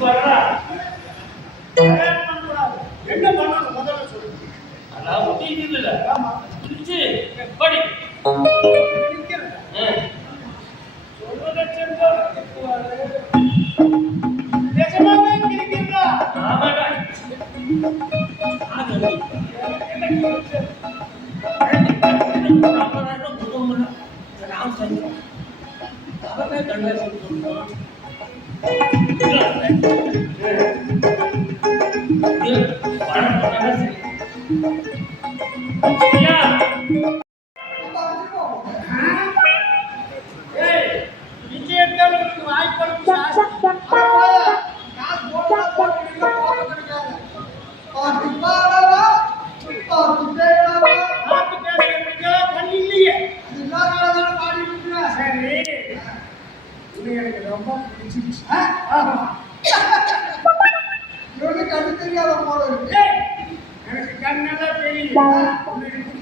வர்றா என்ன பண்ணணும் முதல்ல சொல்லுங்க. அதான் ஒட்டிக்கிட்டு இல்ல பிடிச்சு படி சொல்வதை சென்றால் நிஜமாவே கிழிக்கிறதா? ஆமாடா நிச்சயத்தவர்களுக்கு வாய்ப்பு எனக்கு ரொம்ப பிடிச்சிருச்சு. இவனுக்கு அது தெரியாத போல இருக்கு. எனக்கு கண்ணெல்லாம் தெரியும்.